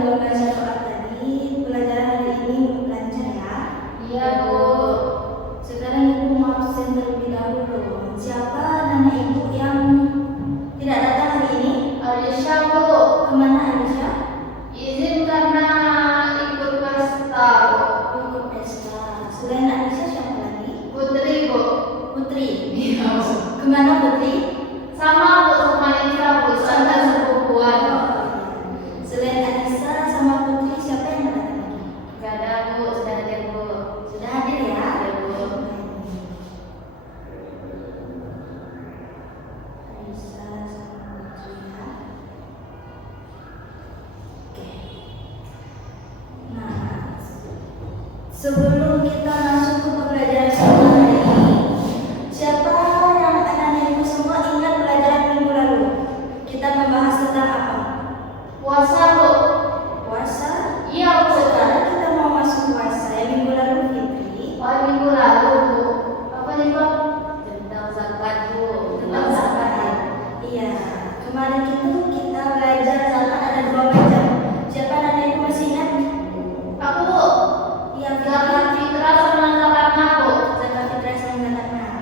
membaca Quran tadi, pelajaran hari ini lancar ya? Iya, Bu. Sekarang Ibu mau absen terlebih dahulu. Siapa nama Ibu yang tidak datang hari ini? Alisha, Bu. Kemana Alisha? Izin karena ikut pesta, Bu. Ikut pesta. Selain Alisha siapa lagi? Putri, Bu. Putri. Iya, Bu. Kemana Putri? Sama, Bu, sama Alisha, Bu. Sama sepupuan. Selain Anissa sama Putri siapa yang datang lagi? Gak ada, Bu. Sudah hadir, Bu. Sudah hadir ya? Ada, Bu. Anissa sama Putri ya. Oke. Nah, sebelum kita masuk ke pembelajaran sekolah hari ini, siapa yang anak-anak ibu semua ingat pelajaran minggu lalu? Kita membahas tentang apa? Puasa, Bu. Puasa. Iya, Bu. Sekarang kita mau masuk puasa. Yang minggu lalu Fitri. Oh, minggu lalu, Bu. Apa nih, Pak? Tentang zakat, Bu. Tentang zakat. Iya. Kemarin itu kita belajar zakat ada 2 macam. Siapa anak ibu masih ingat? Aku, Bu. Iya, Zakat fitrah sama zakat nafkah. zakat fitrah sama zakat nah.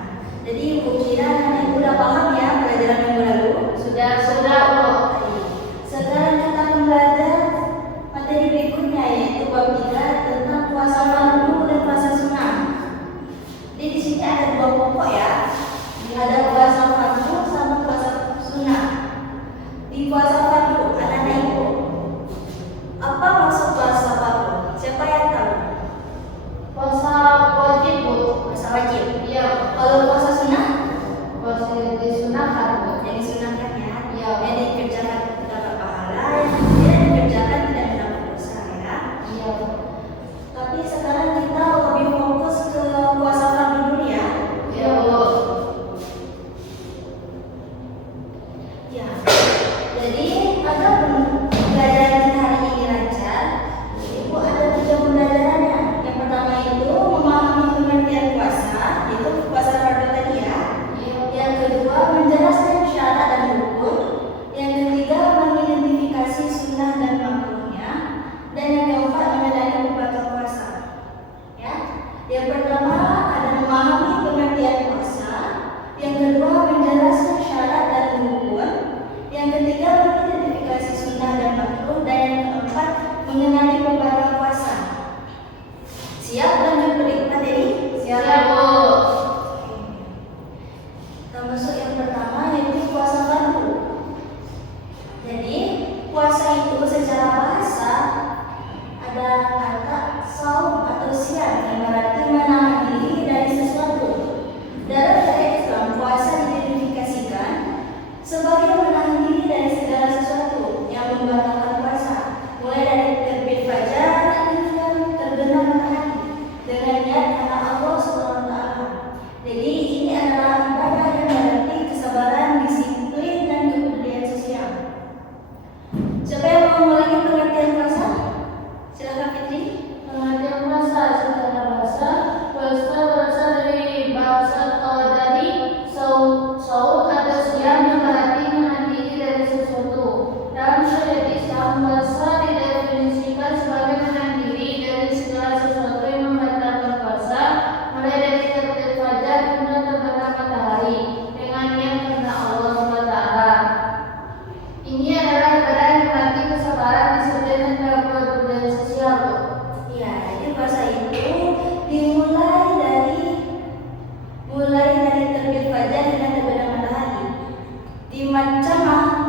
Jadi ibu kira anak ibu udah paham ya pelajaran minggu lalu. Sudah, Bu. Sekarang kita akan belajar materi berikutnya yaitu bab 3 tentang puasa fardu dan puasa sunnah. Jadi di sini ada 2 pokok ya. Ada puasa fardu sama puasa sunnah. Di puasa fardu anak-anak ibu, apa maksud puasa fardu? Siapa yang tahu? Puasa wajib, Bu. Puasa wajib. Iya. Kalau puasa sunnah, Puasa yang disunahkan, Bu. yang disunahkan ya. Iya. Yang dikerjakan mendapat pahala, yang tidak dikerjakan tidak mendapat dosa ya. Iya, Bu. Tapi sekarang kita lebih fokus ke puasa fardu dulu ya. Iya, Bu. Ya. Jadi ada pembelajaran kita hari ini lancar. Ibu ada 3 pembelajarannya. Yang pertama itu memahami pengertian puasa, yaitu puasa fardu tadi ya. Iya. Yang kedua menjelaskan syarat dan rukun. Yang ketiga mengidentifikasi sunnah dan makruhnya. Dan yang keempat mengenai pembatal puasa. Ya. Yang pertama ada memahami pengertian puasa. Yang kedua menjelaskan syarat dan rukun. Yang ketiga mengidentifikasi sunnah dan makruh. Dan yang keempat mengenai pembatal puasa. Siap lanjut materi? Siap, Bu. Kita masuk yang pertama yaitu puasa fardu. Jadi puasa itu secara bahasa ada kata saum atau siam yang berarti menahan diri dari sesuatu. Dalam syariat Islam puasa diidentifikasikan sebagai menahan diri dari segala sesuatu yang membatalkan puasa, mulai dari terbit fajar hingga terbenam matahari dengan niat karena Allah SWT. Jadi ini adalah ibadah yang berarti kesabaran, disiplin, dan kepedulian sosial. Siapa yang mau mengulangi pengertian puasa? Silakan Fitri. Pengertian puasa secara bahasa, puasa berasal dari bahasa dari saum atau siam yang berarti menahan diri dari sesuatu. Dalam syariat Islam, puasa didefinisikan sebagai menahan diri dari segala sesuatu yang membatalkan puasa, mulai dari terbit fajar hingga terbenam matahari, dengan niat karena Allah SWT. Ini adalah ibadah yang melatih kesabaran, disiplin, dan kepedulian sosial, Bu. Ya, jadi puasa itu mulai dari terbit fajar hingga terbenam matahari. Di macam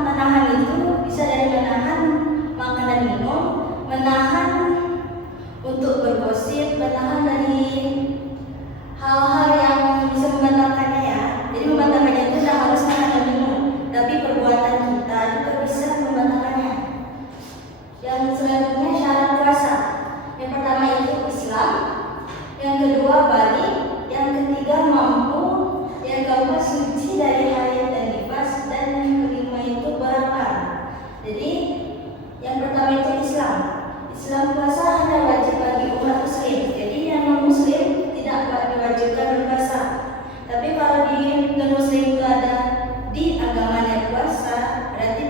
menahan itu bisa dari menahan makan dan minum, menahan untuk bergosip, menahan dari hal-hal yang bisa membatalkannya ya. Jadi membatalkannya itu tidak harus makan dan minum, tapi perbuatan kita juga bisa membatalkannya. Yang selanjutnya syarat puasa. Yang pertama itu Islam, yang kedua balik, yang ketiga mampu, yang keempat suci dari haid dan nifas, dan yang kelima itu berakal. Jadi yang pertama itu Islam. Islam puasa hanya wajib bagi umat muslim. Jadi yang non muslim tidak diwajibkan berpuasa. Tapi kalau di non muslim itu ada di agamanya puasa, berarti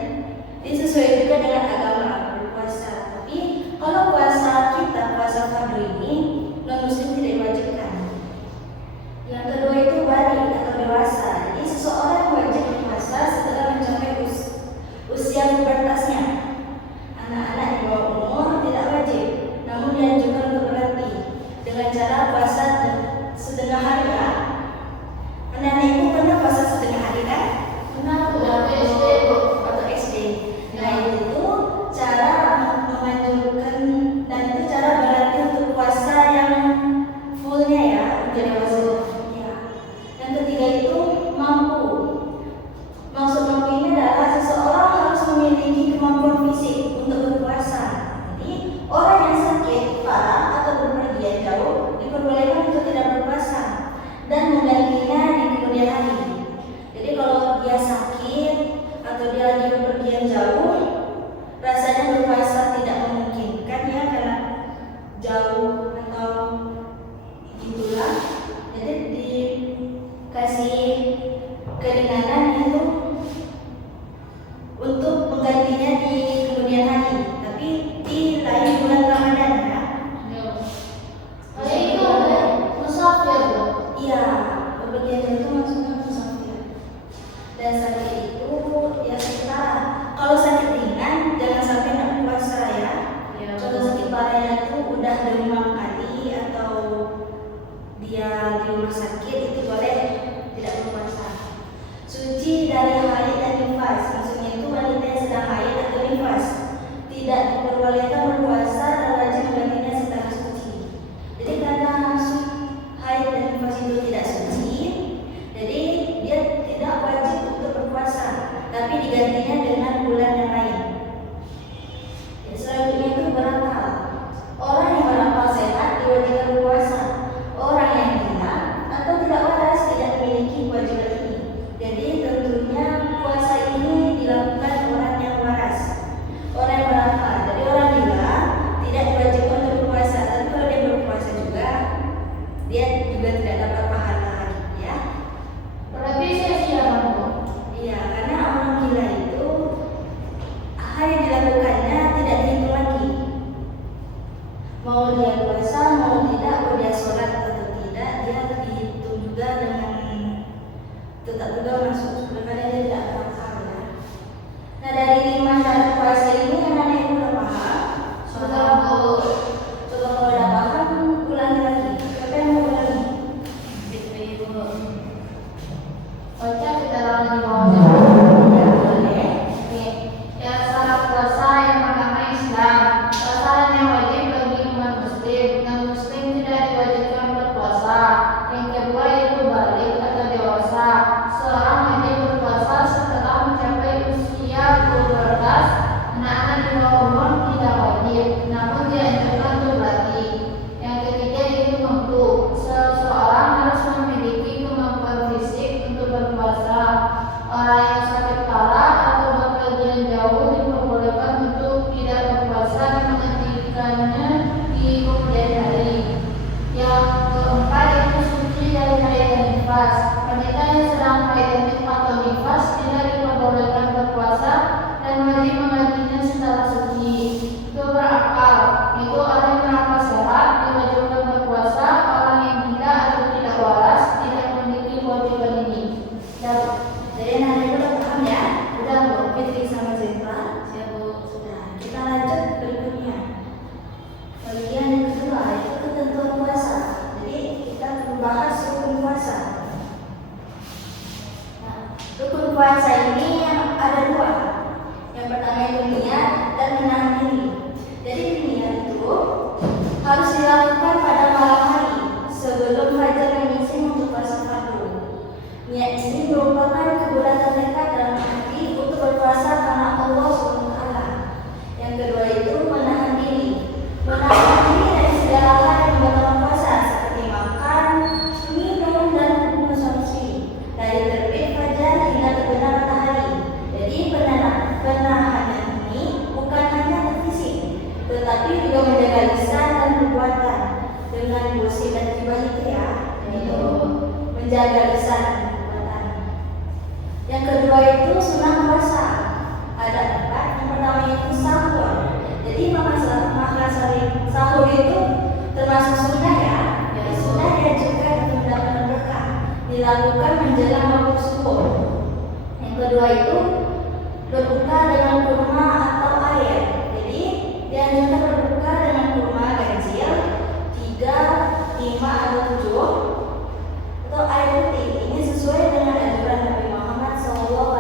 dia sesuai juga dengan agama berpuasa. Tapi Kalau puasa kita, puasa fardu ini, non-muslim tidak diwajibkan. Yang kedua itu balik atau dewasa. Jadi seseorang wajib berpuasa setelah mencapai usia pubertasnya. Anak-anak di bawah umur tidak wajib, namun dianjurkan untuk berlatih dengan cara puasa setengah hari ya. Anak-anak ibu pernah puasa setengah hari kan? Atau SD. Nah itu cara menganjurkan dan itu cara berlatih untuk puasa yang fullnya ya, menjadi puasa ya. Yang ketiga itu mampu. Maksud mampu ini adalah seseorang harus memiliki kemampuan fisik untuk berpuasa. Jadi orang yang sakit parah atau berpergian jauh diperbolehkan untuk tidak berpuasa dan menggantinya di kemudian hari. Jadi kalau dia sakit atau dia lagi berpergian jauh, rasanya berpuasa tidak memungkinkan ya karena jauh atau gitulah. Jadi dikasih keringanan itu untuk menggantinya di kemudian hari, tapi di lain bulan Ramadan ya. Itu musafir tuh. Iya, berpergian itu maksudnya musafir. Dan sakit itu ya setara. Kalau sakit ringan jangan sampai nak puasa ya. Contoh sakit parahnya itu udah demam kali atau dia di rumah sakit itu boleh tidak berpuasa. Suci dari haid dan nifas, maksudnya itu wanita yang sedang haid atau nifas tidak diperbolehkan berpuasa dan wajib menggantinya setelah suci. Jadi karena haid dan nifas itu tidak suci, jadi dia tidak wajib untuk berpuasa, tapi digantinya dengan bulan yang lain. Ya, selanjutnya itu berakal. Orang yang berakal sehat diwajibkan berpuasa. Orang yang gila atau tidak waras tidak memiliki kewajiban ini. Jadi tentunya puasa ini dilakukan orang yang waras, orang yang berakal. Jadi orang gila tidak diwajibkan untuk berpuasa, tapi kalau dia berpuasa juga, dia juga tidak dapat pahala lagi ya. Berarti sia-sia kan Bu? Iya, karena orang gila itu hal yang dilakukannya tidak dihitung lagi. Mau dia puasa, mau tidak, mau dia sholat atau tidak, dia dihitung juga dengan tetap juga masuk karena dia tidak berakal ya. Nah dari 5 syarat puasa ini anak-anak ibu udah paham? Sudah Bu. Coba kalau udah paham ulangi lagi. Siapa yang mau ulangi? Ibu. Baca keterangan di bawahnya. Ya boleh. Oke. Ya, syarat puasa yang pertama Islam. Syarat yang wajib bagi umat muslim. Non-muslim tidak diwajibkan berpuasa. Yang kedua itu balik atau dewasa. Seorang wajib berpuasa setelah mencapai usia pubertas. Anak-anak di bawah umur tidak wajib, namun dianjurkan untuk berlatih. Yang ketiga itu mampu. Seseorang harus memiliki kemampuan fisik untuk berpuasa. Orang yang sakit parah atau bepergian jauh diperbolehkan untuk tidak berpuasa dan menggantikannya di kemudian hari. Yang keempat itu suci dari haid dan nifas. Wanita yang sedang haid atau nifas tidak diperbolehkan berpuasa dan wajib menggantinya setelah suci. Itu berakal. Itu orang yang berakal sehat diwajibkan berpuasa. Orang yang gila atau tidak waras tidak memiliki kewajiban ini. Jadi anak-anak ibu udah paham ya? Udah Bu. Fitri sama Zeta. Siap Bu. Sudah. Kita lanjut berikutnya. Bagian yang kedua itu ketentuan puasa. Jadi kita membahas rukun puasa. Nah, rukun puasa ini ada 2. Yang pertama itu niat dan menahan diri. Jadi niat itu harus dilakukan pada malam hari sebelum fajar menyingsing untuk puasa fardu. Niat ini merupakan kebulatan tekad dalam hati untuk berpuasa karena Allah SWT. Yang kedua itu menahan diri. Menahan diri dari segala hal yang membatalkan puasa seperti makan, minum, dan hubungan suami istri dari terbit fajar hingga terbenam matahari. Jadi penahanan ini bukan hanya fisik, tetapi juga menjaga lisan dan perbuatan dengan gosip dan gibah itu ya. Itu menjaga lisan dan perbuatan. Yang kedua itu sunah puasa. Ada 4. Yang pertama itu sahur. Jadi makan Sahur itu termasuk sunnah ya. Jadi sunnah dianjurkan untuk mendapatkan berkah, dilakukan menjelang waktu subuh. Yang kedua itu berbuka dengan kurma atau air. Jadi dianjurkan berbuka dengan kurma ganjil 3, 5 atau 7 atau air putih. Ini sesuai dengan anjuran Nabi Muhammad SAW.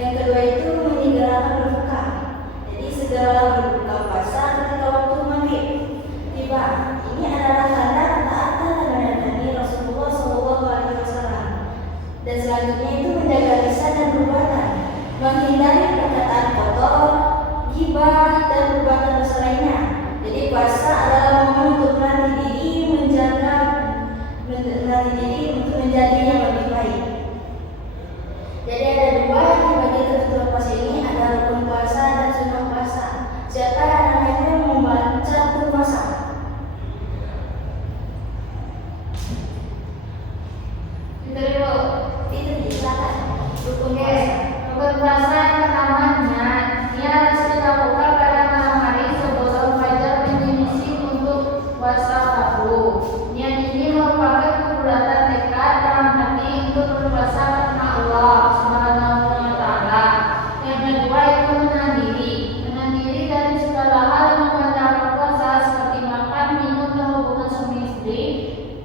Yang kedua itu menyegerakan berbuka. Jadi segeralah berbuka puasa ketika waktu maghrib tiba. Ini adalah tanda ketaatan dan menyadari Rasulullah SAW. Dan selanjutnya itu menjaga lisan dan perbuatan, menghindari perkataan kotor, ghibah dan perbuatan dosa lainnya. Jadi puasa adalah momen untuk melatih diri untuk menjadi yang lebih baik. Jadi ada dua yang dibagi ketentuan puasa ini, ada rukun puasa dan sunnah puasa. Siapa yang akan membaca rukun puasa? Itu silakan. Rukun puasa. Rukun puasa yang pertamanya, dia harus dilakukan pada malam hari sebelum fajar menyisi untuk puasa fardu. Niat ini merupakan kekuatan tekad dalam hati untuk berpuasa karena Allah Subhanahu wa Ta'ala. Yang kedua itu menahan diri dari segala hal yang membatalkan puasa seperti makan, minum, dan hubungan suami istri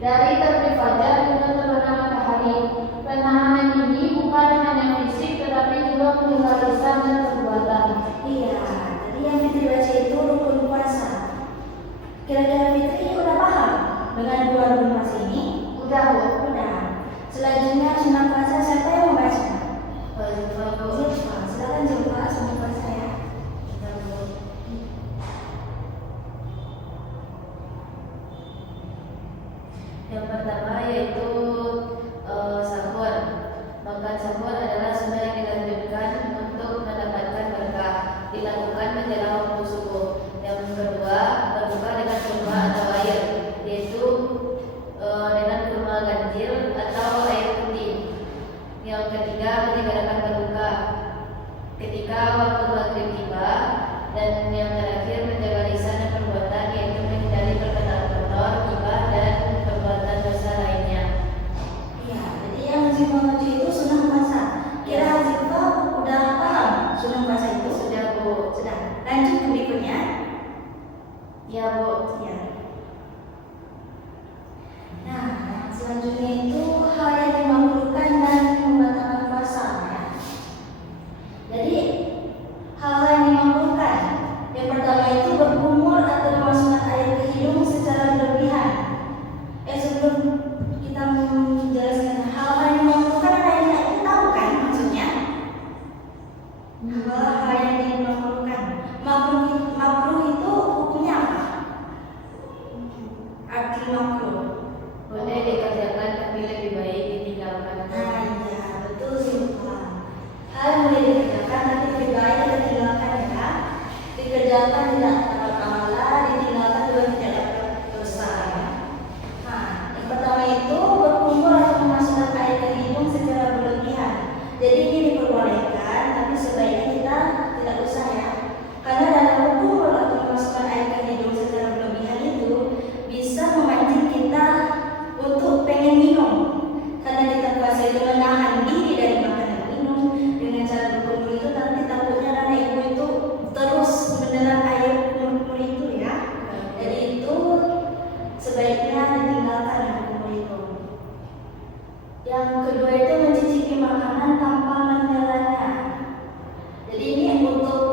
dari terbit fajar hingga terbenam matahari. Penahanan ini bukan hanya fisik tetapi juga menjaga lisan dan perbuatan. Iya, tadi yang Fitri baca itu rukun puasa. Kira-kira Fitri udah paham dengan dua rukun puasa ini? Udah, Bu. Udah. Selanjutnya sunnah puasa, siapa yang membaca? Bu. Silakan coba sunnah puasa ya. Yang pertama yaitu sahur. Makan sahur adalah sunnah yang dilanjutkan untuk mendapatkan berkah, dilakukan menjelang waktu subuh. Yang kedua, berbuka dengan kurma atau air, yaitu dengan kurma ganjil atau air putih. Yang ketiga, menyegerakan berbuka ketika waktu maghrib tiba. Dan yang terakhir, menjaga lisan dan perbuatan, yaitu menghindari perkataan kotor, ghibah dan perbuatan dosa lainnya. Iya, jadi yang Ziva baca itu sunnah puasa. Kira Ziva udah paham sunnah puasa itu? Sudah, Bu. Sudah. Lanjut ke berikutnya. Ya, Bu. Ya. Nah, selanjutnya itu hal yang dimakruhkan dan membatalkan puasa ya. Jadi hal yang dimakruhkan, yang pertama itu berkumur atau memasukkan air ke hidung secara berlebihan. Sebelum kita menjelaskan hal yang dimakruhkan, ada yang tidak tahu kan maksudnya? Hal yang dimakruhkan. Makruh itu hukumnya apa? Arti makruh. Boleh dikerjakan tapi lebih baik ditinggalkan. Nah, iya, betul sih, Pak. Hal yang boleh dikerjakan tapi lebih baik kita tinggalkan ya. Dikerjakan tidak dapat pahala, ditinggalkan juga tidak dapat dosa ya. Nah, yang pertama itu berkumpul atau memasukkan air ke hidung secara berlebihan. Jadi ini diperbolehkan, tapi sebaiknya kita tidak usah ya. Karena dalam berkumpul atau memasukkan air ke hidung secara berlebihan itu bisa memancing kita untuk pengen minum. Karena kita puasa itu menahan diri dari makan dan minum dengan cara berkumpul itu, nanti takutnya anak ibu itu terus menelan air kumur-kumur itu ya. Jadi itu sebaiknya ditinggalkan kumur itu. Yang kedua itu mencicipi makanan tanpa menelannya. Jadi ini untuk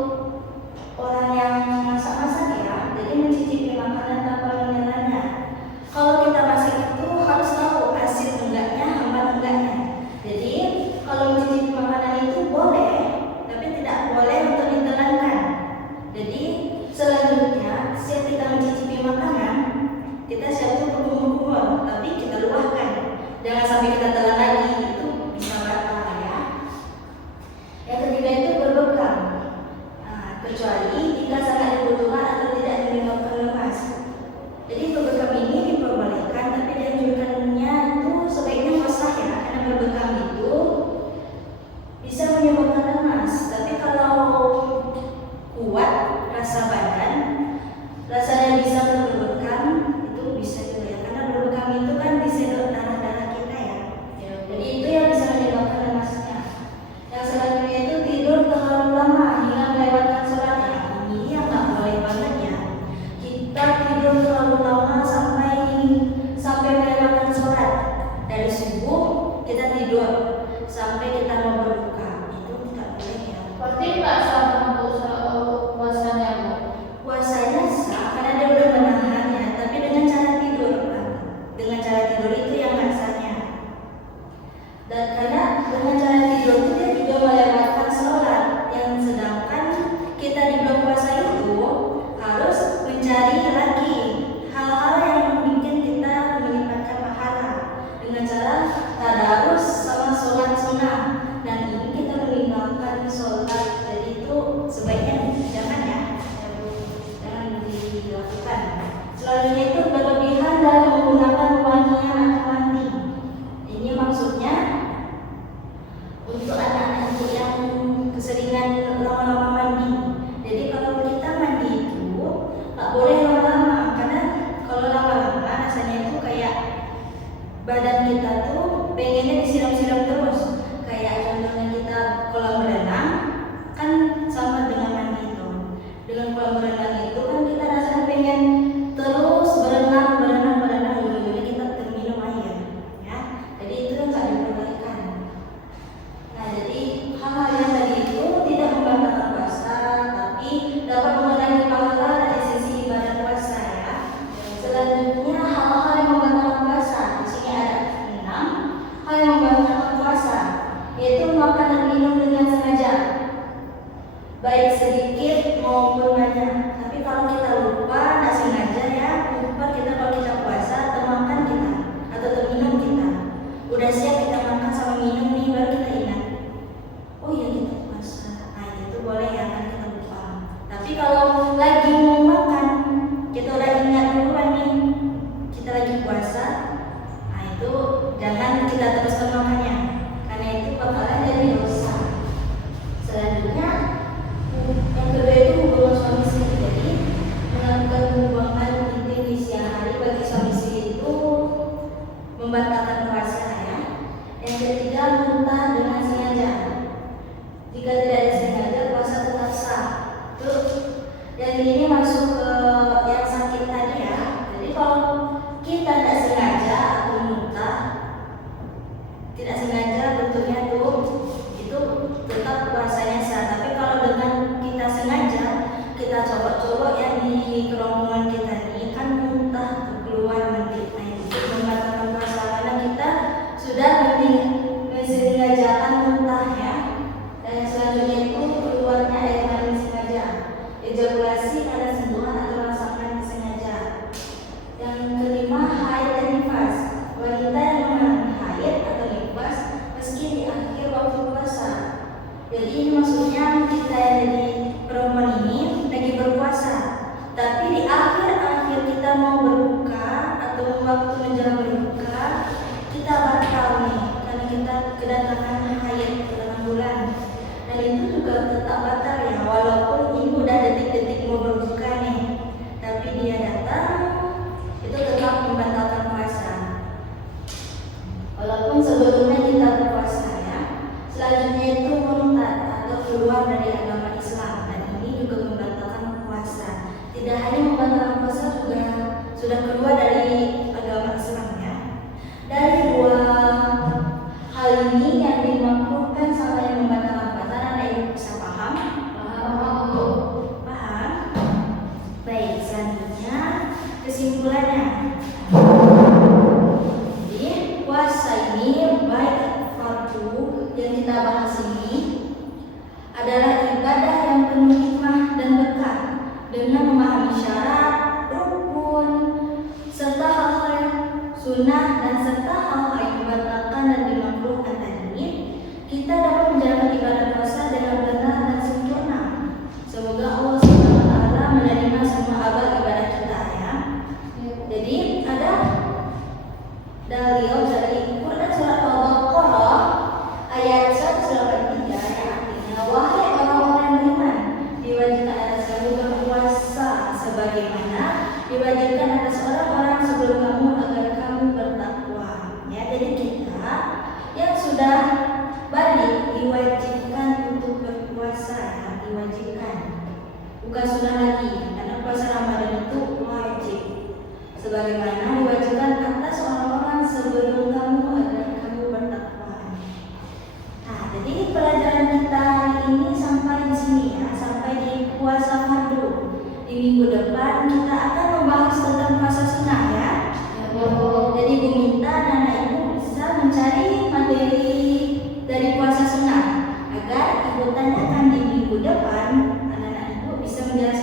orang yang masak-masak ya. Jadi mencicipi makanan tanpa menelannya. Kalau kita masak itu harus tahu asin enggaknya, hambar enggaknya. Jadi kalau mencicipi makanan itu boleh, tapi tidak boleh untuk ditelankan. Jadi selanjutnya setiap kita mencicipi makanan, kita siap untuk berkumur-kumur, tapi kita luahkan. Jangan sampai kita telan lagi, itu bisa batal ya. Yang ketiga itu berbekam. Nah, kecuali jika sangat dibutuhkan atau tidak menyebabkan lemas. Jadi berbekam ini diperbolehkan, tapi dianjurkannya itu sebaiknya basah ya, karena berbekam itu bisa menyebabkan lemas. Tapi kalau kuat rasa badan, rasanya mempelajari lagi hal-hal yang bikin kita mendapatkan pahala dengan cara tadarus sama sholat sunnah. Dan ini kita meninggalkan sholat, jadi itu sebaiknya jangan ya, jangan dilakukan. Selanjutnya itu berlebihan dalam menggunakan wangian atau mandi. Ini maksudnya untuk anak-anak yang keseringan lama-lama mandi. Jadi kalau kita mandi itu nggak boleh lama-lama, karena kalau lama-lama rasanya itu kayak badan kita tuh pengennya disiram-siram terus. Kayak contohnya kita kolam renang kan sama dengan mandi itu. Dengan kolam renang itu kan kita rasanya pengen terus berenang ujung-ujungnya kita terminum air, ya. Jadi itu yang nggak diperbolehkan. Nah, jadi hal-hal yang tadi itu tidak membatalkan puasa, tapi dapat mengurangi pahala dari sisi ibadah puasa, ya. Selanjutnya hal-hal yang membatalkan puasa. Di sini ada 6 hal yang membatalkan puasa, yaitu makan dan minum dengan sengaja, baik sedikit maupun banyak. Tapi kalau kita lupa, tidak sengaja ya, lupa kita kalau kita puasa atau makan kita atau terminum kita, udah siap kita makan sama minum nih, baru kita ingat, oh iya kita puasa. Nah itu boleh ya, kan kita lupa. Tapi kalau lagi mau makan, kita udah ingat duluan nih, kita lagi puasa, nah itu jangan kita teruskan makannya, karena itu bakalan jadi dosa. Selanjutnya yang kedua itu hubungan suami istri. Jadi melakukan hubungan intim di siang hari bagi suami istri itu membatalkan puasa, ya. Yang ketiga, muntah dengan sengaja. Jika tidak ada sengaja, puasa tetap sah. Tuh, yang ini masuk ke yang sakit tadi, ya. Jadi kalau kita tidak sengaja atau muntah, tidak sengaja bentuknya tuh, itu tetap puasanya sah. Tapi kalau dengan kita sengaja, kita colok-colok yang di kerongkongan kita ini kan muntah keluar nanti, nah itu membatalkan puasa karena kita sudah mensengajakan muntah, ya. Dan yang selanjutnya itu keluarnya air mani sengaja, ejakulasi karena sentuhan atau rasakan sengaja. Yang kelima, haid dan nifas. Wanita yang mengalami haid atau nifas meski di akhir waktu puasa. Jadi ini maksudnya kita yang jadi perempuan ini lagi berpuasa, tapi di akhir-akhir kita mau berbuka atau waktu menjelang berbuka, kita batal nih karena kita kedatangan haid dalam bulan. Dan itu juga tetap batal, ya, walaupun ini udah detik-detik mau berbuka nih, tapi dia datang, itu tetap membatalkan puasa walaupun sebelumnya kita berpuasa, ya. Selanjutnya itu murtad atau keluar dari agama Islam, dan ini juga membatalkan puasa. Tidak hanya membatalkan puasa, juga sudah keluar dari agama Islam, ya. Dari dua hal ini yang dimakruhkan sama yang membatalkan puasa, Anda ibu bisa paham? Paham? Baik, selanjutnya kesimpulannya. Jadi puasa ini baik fardu yang kita bahas ini adalah ibadah yang penuh hikmah dan berkah dengan memahami syarat, rukun, serta hal-hal yang sunnah dan serta hal-hal yang dibatalkan dan dimakruhkan tadi, kita dapat menjalankan ibadah puasa dengan benar dan sempurna. Semoga Allah SWT menerima semua amal ibadah kita, ya. Jadi ada dalil dari Quran surat Al-Baqarah ayat 183 yang artinya, wahai orang-orang beriman, diwajibkan atas kamu berpuasa sebagaimana diwajibkan atas orang-orang sebelum kamu agar kamu bertakwa, ya. Jadi kita yang sudah balik diwajibkan untuk berpuasa, ya, diwajibkan, bukan sunnah lagi, karena puasa Ramadan itu wajib, sebagaimana diwajibkan atas orang-orang sebelum kamu agar kamu bertakwa. Nah, jadi pelajaran kita hari ini sampai di sini, ya, sampai di puasa fardu. Di minggu depan kita akan membahas tentang puasa sunnah, ya. Jadi Ibu minta anak ibu bisa mencari materi dari puasa sunnah agar ibu tanyakan di minggu depan, anak-anak ibu bisa menjelaskan